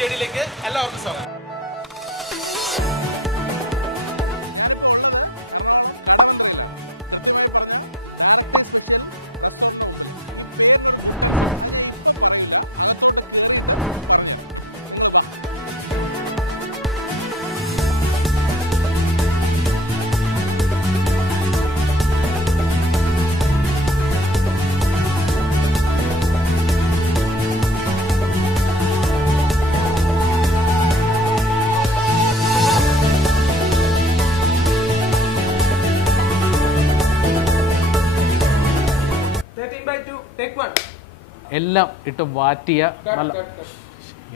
JDയിലേക്ക് എല്ലാവർക്കും സ്വാഗതം. എല്ലാം ഇട്ട് വാറ്റിയ നല്ല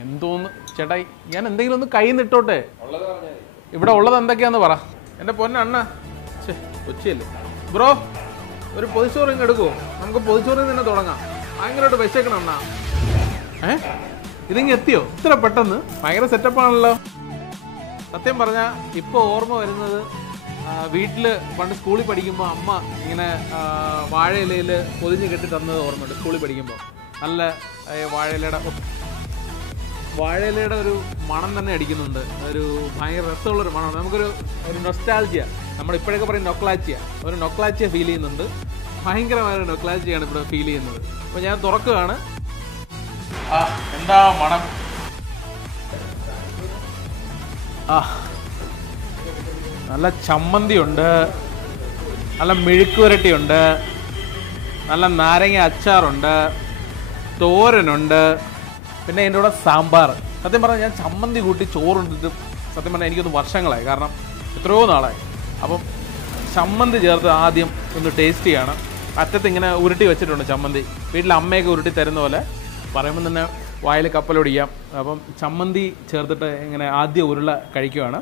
എന്തോന്ന് ചേട്ടാ, ഞാൻ എന്തെങ്കിലും ഒന്ന് കൈ നിട്ടോട്ടെ. ഇവിടെ ഉള്ളത് എന്തൊക്കെയാന്ന് പറ. എൻ്റെ പൊന്നണ്ണ കൊച്ചിയല്ലേ ബ്രോ, ഒരു പൊതിച്ചോറ് ഇങ്ങ് എടുക്കുമോ? നമുക്ക് പൊതിച്ചോറിൽ തന്നെ തുടങ്ങാം. ഭയങ്കരമായിട്ട് വിശക്കണം അണ്ണാ. ഇതിങ്ങ് എത്തിയോ ഇത്ര പെട്ടെന്ന്? ഭയങ്കര സെറ്റപ്പാണല്ലോ. സത്യം പറഞ്ഞാൽ ഇപ്പോൾ ഓർമ്മ വരുന്നത് വീട്ടിൽ പണ്ട് സ്കൂളിൽ പഠിക്കുമ്പോൾ അമ്മ ഇങ്ങനെ വാഴയിലയിൽ പൊതിഞ്ഞ് കെട്ടി തന്നത് ഓർമ്മയുണ്ട്. സ്കൂളിൽ പഠിക്കുമ്പോൾ നല്ല വാഴയിലയുടെ ഒരു മണം തന്നെ അടിക്കുന്നുണ്ട്. ഒരു ഭയങ്കര രസമുള്ളൊരു മണമാണ്. നമുക്കൊരു നൊസ്റ്റാൾജിയ, നമ്മളിപ്പോഴൊക്കെ പറയും നൊക്ലാച്ചിയ, ഒരു നൊക്ലാച്ചിയ ഫീൽ ചെയ്യുന്നുണ്ട്. ഭയങ്കരമായ നൊക്ലാച്ചിയാണ് ഇവിടെ ഫീൽ ചെയ്യുന്നത്. അപ്പോൾ ഞാൻ തുറക്കുകയാണ്. എന്താ മണം! നല്ല ചമ്മന്തിയുണ്ട്, നല്ല മെഴുക്കുവരട്ടിയുണ്ട്, നല്ല നാരങ്ങ അച്ചാറുണ്ട്, തോരനുണ്ട്, പിന്നെ അതിൻ്റെ കൂടെ സാമ്പാർ. സത്യം പറഞ്ഞാൽ ഞാൻ ചമ്മന്തി കൂട്ടി ചോറുണ്ടിട്ട് സത്യം പറഞ്ഞാൽ എനിക്കൊന്ന് വർഷങ്ങളായി, കാരണം എത്രയോ നാളായി. അപ്പം ചമ്മന്തി ചേർത്ത് ആദ്യം ഒന്ന് ടേസ്റ്റ് ചെയ്യണം. അറ്റത്ത് ഇങ്ങനെ ഉരുട്ടി വെച്ചിട്ടുണ്ട് ചമ്മന്തി. വീട്ടിൽ അമ്മയൊക്കെ ഉരുട്ടി തരുന്ന പോലെ പറയുമ്പോൾ തന്നെ വായിൽ കപ്പലൊടിക്കാം. അപ്പം ചമ്മന്തി ചേർത്തിട്ട് ഇങ്ങനെ ആദ്യം ഉരുള കഴിക്കുകയാണ്.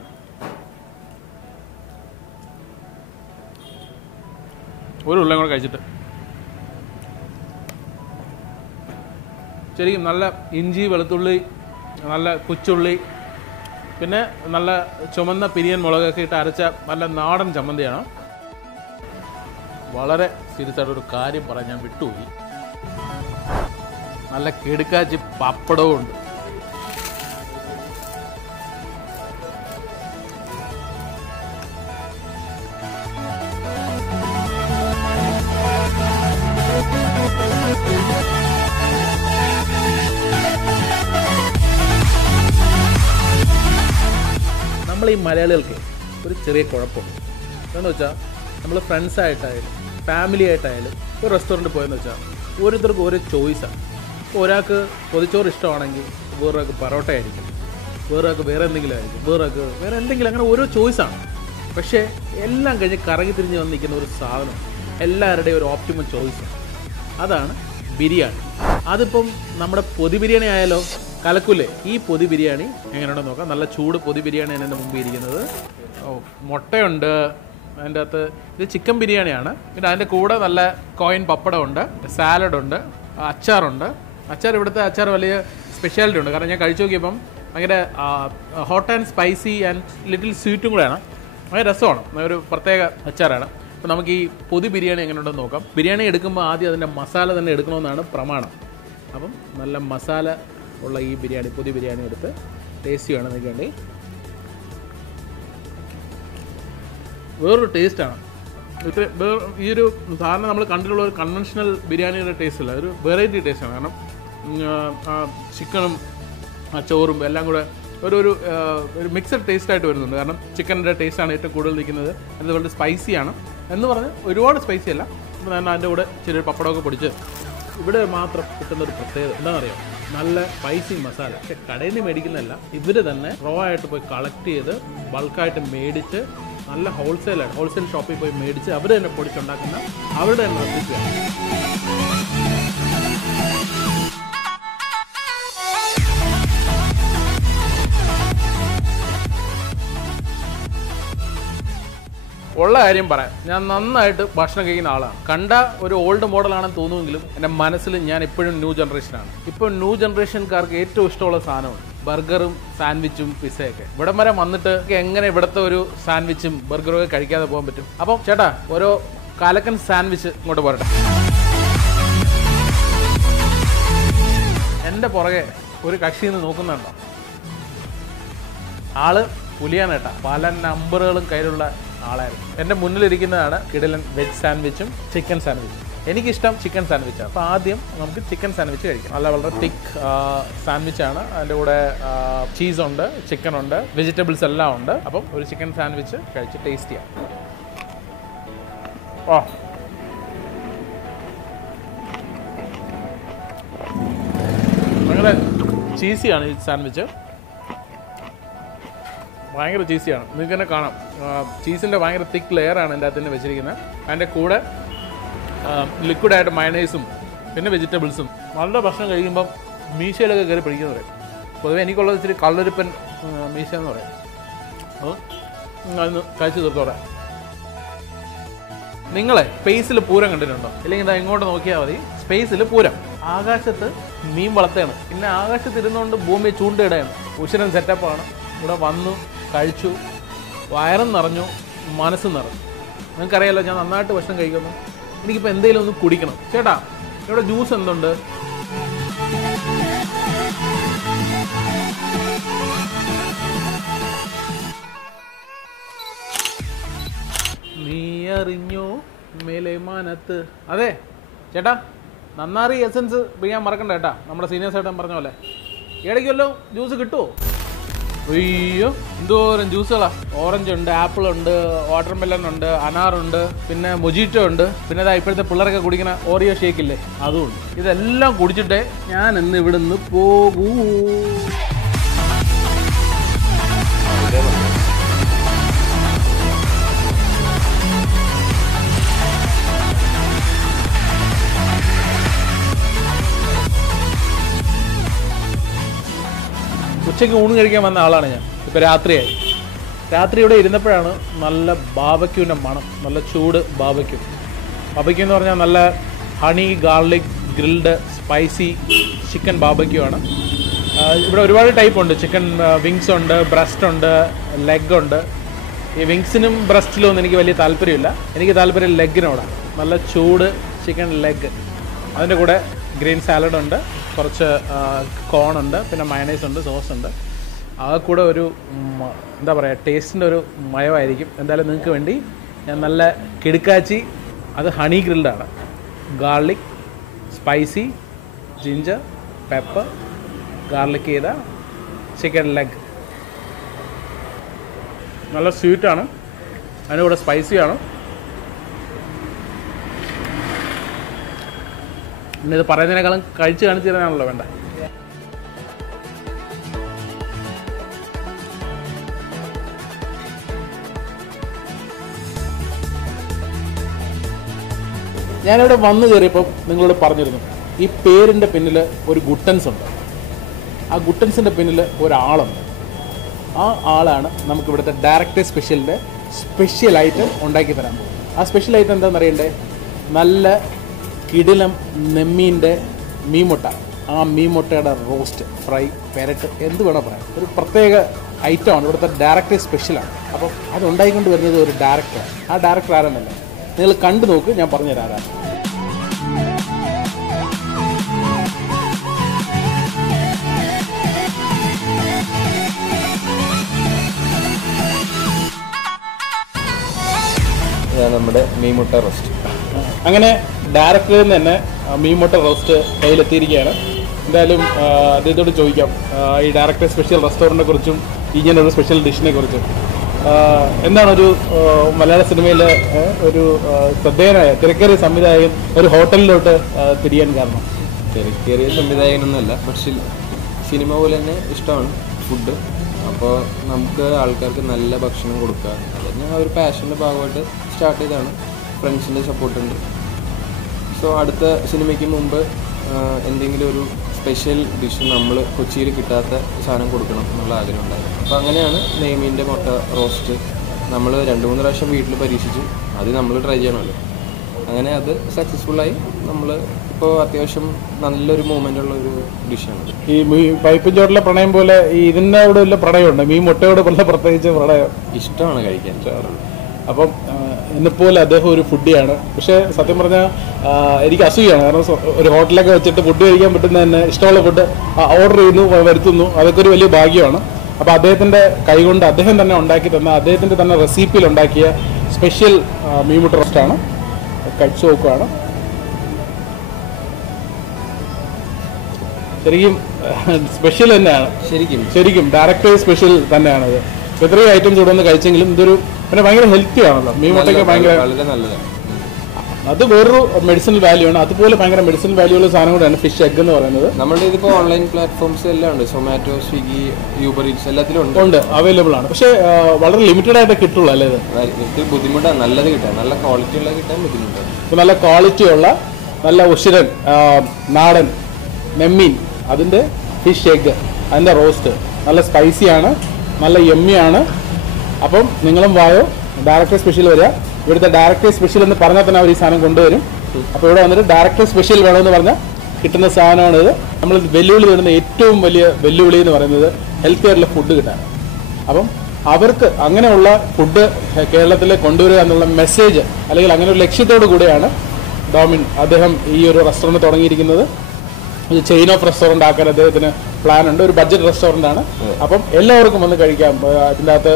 ഒരു ഉരുളയും കൂടെ കഴിച്ചിട്ട് ശരിക്കും നല്ല ഇഞ്ചി, വെളുത്തുള്ളി, നല്ല കുച്ചുള്ളി, പിന്നെ നല്ല ചുമന്ന പിരിയൻ മുളകൊക്കെ ഇട്ട് അരച്ച നല്ല നാടൻ ചമ്മന്തിയാണ്. വളരെ സീരിയസ് ആയിട്ടൊരു കാര്യം പറയാൻ ഞാൻ വിട്ടുപോയി. നല്ല കിടുക്കാച്ചി പപ്പടവും ഉണ്ട്. നമ്മൾ ഈ മലയാളികൾക്ക് ഒരു ചെറിയ കുഴപ്പമുണ്ട്. എന്താണെന്ന് വെച്ചാൽ നമ്മൾ ഫ്രണ്ട്സായിട്ടായാലും ഫാമിലി ആയിട്ടായാലും ഒരു റെസ്റ്റോറൻറ്റിൽ പോയെന്ന് വെച്ചാൽ ഓരോരുത്തർക്കും ഓരോ ചോയ്സാണ്. ഇപ്പോൾ ഒരാൾക്ക് പൊതിച്ചോറ് ഇഷ്ടമാണെങ്കിൽ വേറൊരാൾക്ക് പൊറോട്ട ആയിരിക്കും, വേറൊരാൾക്ക് വേറെ എന്തെങ്കിലും ആയിരിക്കും, വേറൊരാൾക്ക് വേറെ എന്തെങ്കിലും, അങ്ങനെ ഓരോ ചോയ്സാണ്. പക്ഷേ എല്ലാം കഴിഞ്ഞ് കറങ്ങി തിരിഞ്ഞ് വന്നിരിക്കുന്ന ഒരു സാധനം, എല്ലാവരുടെയും ഒരു ഓപ്റ്റിമം ചോയ്സാണ്. അതാണ് ബിരിയാണി. അതിപ്പം നമ്മുടെ പൊതി ബിരിയാണി ആയാലോ കലക്കൂലേ? ഈ പൊതി ബിരിയാണി എങ്ങനെയുണ്ടെന്ന് നോക്കാം. നല്ല ചൂട് പൊതി ബിരിയാണിയാണ് എൻ്റെ മുമ്പിൽ ഇരിക്കുന്നത്. മുട്ടയുണ്ട് അതിൻ്റെ അകത്ത്. ഇത് ചിക്കൻ ബിരിയാണിയാണ്. പിന്നെ അതിൻ്റെ കൂടെ നല്ല കോയിൻ പപ്പടമുണ്ട്, സാലഡുണ്ട്, അച്ചാറുണ്ട്. അച്ചാർ ഇവിടുത്തെ അച്ചാർ വലിയ സ്പെഷ്യാലിറ്റി ഉണ്ട്. കാരണം ഞാൻ കഴിച്ചു നോക്കിയപ്പം ഭയങ്കര hot and spicy and little സ്വീറ്റും കൂടെയാണ്. ഭയങ്കര രസമാണ്. ഒരു പ്രത്യേക അച്ചാറാണ്. അപ്പോൾ നമുക്ക് ഈ പൊതി ബിരിയാണി എങ്ങനെയുണ്ടെന്ന് നോക്കാം. ബിരിയാണി എടുക്കുമ്പോൾ ആദ്യം അതിൻ്റെ മസാല തന്നെ എടുക്കണമെന്നാണ് പ്രമാണം. അപ്പം നല്ല മസാല ഉള്ള ഈ ബിരിയാണി, പൊതി ബിരിയാണി എടുത്ത് ടേസ്റ്റ് ചെയ്യണം. നോക്കിയാണ്ട് വേറൊരു ടേസ്റ്റാണ്. ഈ ഒരു സാധാരണ നമ്മൾ കണ്ടിട്ടുള്ള ഒരു കൺവെൻഷണൽ ബിരിയാണിയുടെ ടേസ്റ്റ് അല്ല, ഒരു വെറൈറ്റി ടേസ്റ്റാണ്. കാരണം ചിക്കനും ചോറും എല്ലാം കൂടെ ഒരു മിക്സഡ് ടേസ്റ്റായിട്ട് വരുന്നുണ്ട്. കാരണം ചിക്കൻ്റെ ടേസ്റ്റാണ് ഏറ്റവും കൂടുതൽ നിൽക്കുന്നത്. അതുപോലെ സ്പൈസിയാണ് എന്ന് പറഞ്ഞ് ഒരുപാട് സ്പൈസി അല്ല. അപ്പോൾ ഞാൻ അതിൻ്റെ കൂടെ ചെറിയൊരു പപ്പടമൊക്കെ പൊടിച്ച് ഇവിടെ മാത്രം കിട്ടുന്നൊരു പ്രത്യേകത എന്താണെന്നറിയാം, നല്ല സ്പൈസി മസാല. പക്ഷെ കടയിൽ നിന്ന് മേടിക്കുന്നതല്ല, ഇവർ തന്നെ റോ ആയിട്ട് പോയി കളക്ട് ചെയ്ത് ബൾക്കായിട്ട് മേടിച്ച് നല്ല ഹോൾസെയിൽ ഷോപ്പിൽ പോയി മേടിച്ച് അവർ തന്നെ പൊടിച്ചുണ്ടാക്കുന്ന അവരുടെ തന്നെ റെസിപ്പിയാണ്. ഉള്ള കാര്യം പറയാം, ഞാൻ നന്നായിട്ട് ഭക്ഷണം കഴിക്കുന്ന ആളാണ്. കണ്ട ഒരു ഓൾഡ് മോഡലാണെന്ന് തോന്നുമെങ്കിലും എൻ്റെ മനസ്സിൽ ഞാൻ ഇപ്പോഴും ന്യൂ ജനറേഷനാണ്. ഇപ്പോൾ ന്യൂ ജനറേഷൻകാർക്ക് ഏറ്റവും ഇഷ്ടമുള്ള സാധനമാണ് ബർഗറും സാൻഡ്വിച്ചും പിസ്സയൊക്കെ. ഇവിടം വരെ വന്നിട്ട് എങ്ങനെ ഇവിടുത്തെ ഒരു സാൻഡ്വിച്ചും ബർഗറും ഒക്കെ കഴിക്കാതെ പോകാൻ പറ്റും? അപ്പം ചേട്ടാ ഓരോ കാലക്കൻ സാൻഡ്വിച്ച് ഇങ്ങോട്ട് പോരട്ടെ. എൻ്റെ പുറകെ ഒരു കക്ഷി നിന്ന് നോക്കുന്നുണ്ടോ? ആള് പുലിയാണ് കേട്ടോ. പല നമ്പറുകളും കയ്യിലുള്ള ആളായിരുന്നു. എൻ്റെ മുന്നിലിരിക്കുന്നതാണ് കിടിലൻ വെജ് സാൻഡ്വിച്ചും ചിക്കൻ സാൻഡ്വിച്ചും. എനിക്കിഷ്ടം ചിക്കൻ സാൻഡ്വിച്ചാണ്. അപ്പോൾ ആദ്യം നമുക്ക് ചിക്കൻ സാൻഡ്വിച്ച് കഴിക്കാം. വളരെ തിക്ക് സാൻഡ്വിച്ചാണ്. അതിൻ്റെ കൂടെ ചീസുണ്ട്, ചിക്കൻ ഉണ്ട്, വെജിറ്റബിൾസ് എല്ലാം ഉണ്ട്. അപ്പം ഒരു ചിക്കൻ സാൻഡ്വിച്ച് കഴിച്ച് ടേസ്റ്റ് ചെയ്യാം. ഭയങ്കര ചീസിയാണ് ഈ സാൻഡ്വിച്ച്. ഭയങ്കര ചീസിയാണ്. നിങ്ങൾക്ക് തന്നെ കാണാം, ചീസിൻ്റെ ഭയങ്കര തിക്ക് ലെയറാണ് എൻ്റെ അകത്ത് തന്നെ വെച്ചിരിക്കുന്നത്. അതിൻ്റെ കൂടെ ലിക്വിഡായിട്ട് മയണൈസും പിന്നെ വെജിറ്റബിൾസും. നല്ല ഭക്ഷണം കഴിക്കുമ്പം മീശയിലൊക്കെ കയറി പിടിക്കുന്നത് പറയും. പൊതുവെ എനിക്കുള്ളത് ഇച്ചിരി കള്ളൊരുപ്പൻ മീശ എന്ന് പറയും. അത് അതൊന്ന് കഴിച്ച് തീർത്തോടെ. നിങ്ങളെ സ്പേസിൽ പൂരം കണ്ടിട്ടുണ്ടോ? ഇല്ലെങ്കിൽ ഇതാ ഇങ്ങോട്ട് നോക്കിയാൽ മതി. സ്പേസിൽ പൂരം. ആകാശത്ത് മീൻ വളർത്തുകയാണ്. പിന്നെ ആകാശത്ത് ഇരുന്നുകൊണ്ട് ഭൂമിയെ ചൂണ്ടയിടുകയാണ്. ഉശിരൻ സെറ്റപ്പാണ്. ഇവിടെ വന്നു കഴിച്ചു, വയറും നിറഞ്ഞു, മനസ്സും നിറഞ്ഞു. നിങ്ങൾക്കറിയാലോ ഞാൻ നന്നായിട്ട് ഭക്ഷണം കഴിക്കുന്നു. എനിക്കിപ്പോൾ എന്തെങ്കിലും ഒന്ന് കുടിക്കണം. ചേട്ടാ ഇവിടെ ജ്യൂസ് എന്തുണ്ട്? നീ അറിഞ്ഞോ മേലെ മാനത്ത്. അതെ ചേട്ടാ, നന്നാറി എസൻസ് പിഴിയാൻ മറക്കണ്ട കേട്ടാ. നമ്മുടെ സീനിയേഴ്സ് ഏട്ടൻ പറഞ്ഞ പോലെ ഇടയ്ക്കല്ലോ ജ്യൂസ് കിട്ടുമോ? അയ്യോ എന്തോരം ജ്യൂസുകളാ. ഓറഞ്ച് ഉണ്ട്, ആപ്പിൾ ഉണ്ട്, വാട്ടർമെലൺ ഉണ്ട്, അനാറുണ്ട്, പിന്നെ മൊജിറ്റോ ഉണ്ട്, പിന്നെ അതാ ഇപ്പോഴത്തെ പിള്ളേരൊക്കെ കുടിക്കുന്ന ഓറിയോ ഷേക്ക് ഇല്ലേ, അതുമുണ്ട്. ഇതെല്ലാം കുടിച്ചിട്ടേ ഞാൻ ഇന്ന് ഇവിടുന്ന് പോകൂ. ഉച്ചയ്ക്ക് ഊണ് കഴിക്കാൻ വന്ന ആളാണ് ഞാൻ. ഇപ്പോൾ രാത്രിയായി. രാത്രി ഇവിടെ ഇരുന്നപ്പോഴാണ് നല്ല ബാബക്യൂവിൻ്റെ മണം. നല്ല ചൂട് ബാബക്യൂ. ബാബക്യൂ എന്ന് പറഞ്ഞാൽ നല്ല honey garlic grilled spicy chicken barbecue ആണ്. ഇവിടെ ഒരുപാട് ടൈപ്പ് ഉണ്ട്. ചിക്കൻ വിങ്സ് ഉണ്ട്, ബ്രസ്റ്റ് ഉണ്ട്, ലെഗ് ഉണ്ട്. ഈ വിങ്സിനും ബ്രസ്റ്റിലും ഒന്നും എനിക്ക് വലിയ താല്പര്യമില്ല. എനിക്ക് താല്പര്യം ലെഗിനോടാണ്. നല്ല ചൂട് ചിക്കൻ ലെഗ്. അതിൻ്റെ കൂടെ ഗ്രീൻ സാലഡ് ഉണ്ട്, കുറച്ച് കോണുണ്ട്, പിന്നെ മയണൈസ് ഉണ്ട്, സോസ് ഉണ്ട്. ആ കൂടെ ഒരു എന്താ പറയുക, ടേസ്റ്റിൻ്റെ ഒരു മയമായിരിക്കും. എന്തായാലും നിങ്ങൾക്ക് വേണ്ടി ഞാൻ നല്ല കിടുക്കാച്ചി, അത് ഹണി ഗ്രിൽഡാണ്, garlic spicy ginger pepper garlic ചെയ്ത ചിക്കൻ ലെഗ്. നല്ല സ്വീറ്റാണ്, അതിൻ്റെ കൂടെ സ്പൈസിയാണ്. പിന്നെ ഇത് പറയുന്നതിനേക്കാളും കഴിച്ച് കാണിച്ചു തരാനാണല്ലോ വേണ്ട. ഞാനിവിടെ വന്നു കയറിയപ്പം നിങ്ങളോട് പറഞ്ഞിരുന്നു, ഈ പേരിൻ്റെ പിന്നിൽ ഒരു ഗുട്ടൻസ് ഉണ്ട്. ആ ഗുട്ടൻസിൻ്റെ പിന്നിൽ ഒരാളുണ്ട്. ആ ആളാണ് നമുക്കിവിടുത്തെ ഡയറക്ടർ സ്പെഷ്യലിൻ്റെ സ്പെഷ്യൽ ഐറ്റം ഉണ്ടാക്കി തരാൻ പോകും. ആ സ്പെഷ്യൽ ഐറ്റം എന്താണെന്ന് അറിയണ്ടേ? നല്ല കിടിലം നെമ്മീൻ്റെ മീൻമുട്ട. ആ മീൻമുട്ടയുടെ റോസ്റ്റ്, ഫ്രൈ, പെരട്ട്, എന്ത് വേണം പറയാം. ഒരു പ്രത്യേക ഐറ്റമാണ്, ഇവിടുത്തെ ഡയറക്ടർ സ്പെഷ്യലാണ്. അപ്പം അത് ഉണ്ടായിക്കൊണ്ട് വരുന്നത് ഒരു ഡയറക്ടറാണ്. ആ ഡയറക്ടർ ആരെന്നല്ല, നിങ്ങൾ കണ്ടു നോക്ക്, ഞാൻ പറഞ്ഞുതരാം ആരാണ്. നമ്മുടെ മീൻമുട്ട റോസ്റ്റ്. അങ്ങനെ ഡയറക്ടറിൽ നിന്ന് തന്നെ മീൻമുട്ട റോസ്റ്റ് കയ്യിലെത്തിയിരിക്കുകയാണ്. എന്തായാലും അദ്ദേഹത്തോട് ചോദിക്കാം ഈ ഡയറക്ടർ സ്പെഷ്യൽ റെസ്റ്റോറൻറ്റിനെ കുറിച്ചും ഇങ്ങനൊരു സ്പെഷ്യൽ ഡിഷിനെ കുറിച്ചും. എന്താണൊരു മലയാള സിനിമയിലെ ഒരു ശ്രദ്ധേയനായ തിരക്കേറിയ സംവിധായകൻ ഒരു ഹോട്ടലിലോട്ട് തിരിയാൻ കാരണം? തിരക്കേറിയ സംവിധായകനൊന്നുമല്ല, പക്ഷേ സിനിമ പോലെ തന്നെ ഇഷ്ടമാണ് ഫുഡ്. അപ്പോൾ നമുക്ക് ആൾക്കാർക്ക് നല്ല ഭക്ഷണം കൊടുക്കുക, അതന്നെ ആ ഒരു പാഷൻ്റെ ഭാഗമായിട്ട് സ്റ്റാർട്ട് ചെയ്തതാണ്. ഫ്രണ്ട്സിൻ്റെ സപ്പോർട്ടുണ്ട്. സോ അടുത്ത സിനിമയ്ക്ക് മുമ്പ് എന്തെങ്കിലും ഒരു സ്പെഷ്യൽ ഡിഷ് നമ്മൾ കൊച്ചിയിൽ കിട്ടാത്ത സാധനം കൊടുക്കണം എന്നുള്ള ആഗ്രഹം ഉണ്ടായിരുന്നു. അപ്പോൾ അങ്ങനെയാണ് നെയ്മീൻ്റെ മുട്ട റോസ്റ്റ് നമ്മൾ 2-3 പ്രാവശ്യം വീട്ടിൽ പരീക്ഷിച്ചു. അത് നമ്മൾ ട്രൈ ചെയ്യണമല്ലോ. അങ്ങനെ അത് സക്സസ്ഫുള്ളായി. നമ്മൾ ഇപ്പോൾ അത്യാവശ്യം നല്ലൊരു മൂവ്മെൻ്റ് ഉള്ള ഒരു ഡിഷാണ്. ഈ പൈപ്പ് ചോട്ടിലെ പ്രണയം പോലെ ഇതിനോട് വല്ല പ്രണയമുണ്ട്? മീൻ മുട്ടയോട് വല്ല പ്രത്യേകിച്ച് പ്രണയം? ഇഷ്ടമാണ് കഴിക്കാൻ. അപ്പം എന്നെപ്പോലെ അദ്ദേഹം ഒരു ഫുഡിയാണ്. പക്ഷേ സത്യം പറഞ്ഞാൽ എനിക്ക് അസൂയാണ്. കാരണം ഒരു ഹോട്ടലൊക്കെ വെച്ചിട്ട് ഫുഡ് കഴിക്കാൻ പറ്റുന്ന തന്നെ ഇഷ്ടമുള്ള ഫുഡ് ഓർഡർ ചെയ്യുന്നു, വരുത്തുന്നു, അതൊക്കെ ഒരു വലിയ ഭാഗ്യമാണ്. അപ്പോൾ അദ്ദേഹത്തിൻ്റെ കൈകൊണ്ട് അദ്ദേഹം തന്നെ ഉണ്ടാക്കി തന്ന അദ്ദേഹത്തിൻ്റെ തന്നെ റെസിപ്പിയിൽ ഉണ്ടാക്കിയ സ്പെഷ്യൽ മീൻമുട്ട റോസ്റ്റാണ്. കഴിച്ചു നോക്കുകയാണ്. ശരിക്കും സ്പെഷ്യൽ തന്നെയാണ്. ശരിക്കും ഡയറക്റ്റ് സ്പെഷ്യൽ തന്നെയാണത്. ഇത്രയും ഐറ്റംസ് ഇവിടെ ഒന്ന് കഴിച്ചെങ്കിലും ഇതൊരു പിന്നെ ഭയങ്കര ഹെൽത്തി ആണല്ലോ. മീൻമുട്ടയ്ക്ക് ഭയങ്കര നല്ലതാണ്. അത് വേറൊരു മെഡിസിനൽ വാല്യൂ ആണ്. അതുപോലെ ഭയങ്കര മെഡിസിനൽ വാല്യൂ ഉള്ള സാധനം കൂടെയാണ് ഫിഷ് എഗ് എന്ന് പറയുന്നത്. നമ്മുടെ ഇതിപ്പോൾ ഓൺലൈൻ പ്ലാറ്റ്ഫോംസ് എല്ലാം ഉണ്ട്. സൊമാറ്റോ, സ്വിഗ്ഗി, യൂബർ ഈറ്റ്സ് എല്ലാത്തിലും ഉണ്ട്, അവൈലബിൾ ആണ്. പക്ഷേ വളരെ ലിമിറ്റഡ് ആയിട്ട് കിട്ടുള്ളൂ അല്ലേ? ഇത് ബുദ്ധിമുട്ടാണ്. നല്ലത് കിട്ടാൻ, നല്ല ക്വാളിറ്റി ഉള്ളത് കിട്ടാൻ ബുദ്ധിമുട്ടാണ്. ഇപ്പോൾ നല്ല ക്വാളിറ്റി ഉള്ള നല്ല ഉശിരൻ നാടൻ നെമ്മീൻ, അതിൻ്റെ ഫിഷ് എഗ്, അതിൻ്റെ റോസ്റ്റ് നല്ല സ്പൈസിയാണ്, നല്ല യമ്മിയാണ്. അപ്പം നിങ്ങളും വായോ, ഡയറക്ടർ സ്പെഷ്യൽ വരിക. ഇവിടുത്തെ ഡയറക്ടർ സ്പെഷ്യൽ എന്ന് പറഞ്ഞാൽ തന്നെ അവർ ഈ സാധനം കൊണ്ടുവരും. അപ്പോൾ ഇവിടെ വന്നിട്ട് ഡയറക്ടർ സ്പെഷ്യൽ വേണമെന്ന് പറഞ്ഞാൽ കിട്ടുന്ന സാധനമാണിത്. നമ്മൾ വെല്ലുവിളി വരുന്ന ഏറ്റവും വലിയ വെല്ലുവിളി എന്ന് പറയുന്നത് ഹെൽത്തി ആയിട്ടുള്ള ഫുഡ് കിട്ടാൻ. അപ്പം അവർക്ക് അങ്ങനെയുള്ള ഫുഡ് കേരളത്തിൽ കൊണ്ടുവരിക എന്നുള്ള മെസ്സേജ് അല്ലെങ്കിൽ അങ്ങനെ ഒരു ലക്ഷ്യത്തോടു കൂടിയാണ് ഡോമിൻ അദ്ദേഹം ഈ ഒരു റെസ്റ്റോറൻറ്റ് തുടങ്ങിയിരിക്കുന്നത്. ഒരു ചെയിൻ ഓഫ് റെസ്റ്റോറൻറ്റ് ആക്കാൻ അദ്ദേഹത്തിന് പ്ലാൻ ഉണ്ട്. ഒരു ബഡ്ജറ്റ് റെസ്റ്റോറൻ്റ് ആണ്. അപ്പം എല്ലാവർക്കും വന്ന് കഴിക്കാം. ഇതിൻ്റെ അകത്ത്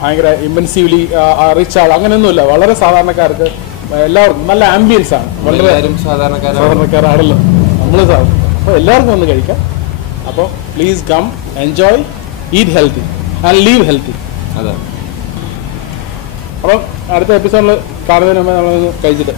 ഭയങ്കര ഇമ്മൻസീവ്ലി റിച്ച് ആൾ അങ്ങനെയൊന്നുമില്ല. വളരെ സാധാരണക്കാർക്ക് എല്ലാവർക്കും നല്ല ആംബിയൻസ് ആണ്. വളരെ സാധാരണക്കാരാണല്ലോ നമ്മൾ. അപ്പോൾ എല്ലാവർക്കും വന്ന് കഴിക്കാം. അപ്പോൾ please come, enjoy, eat healthy and live healthy. അപ്പം അടുത്ത എപ്പിസോഡിൽ കാണുന്നതിന് മുമ്പ് നമ്മളൊന്ന് കഴിച്ചിട്ട്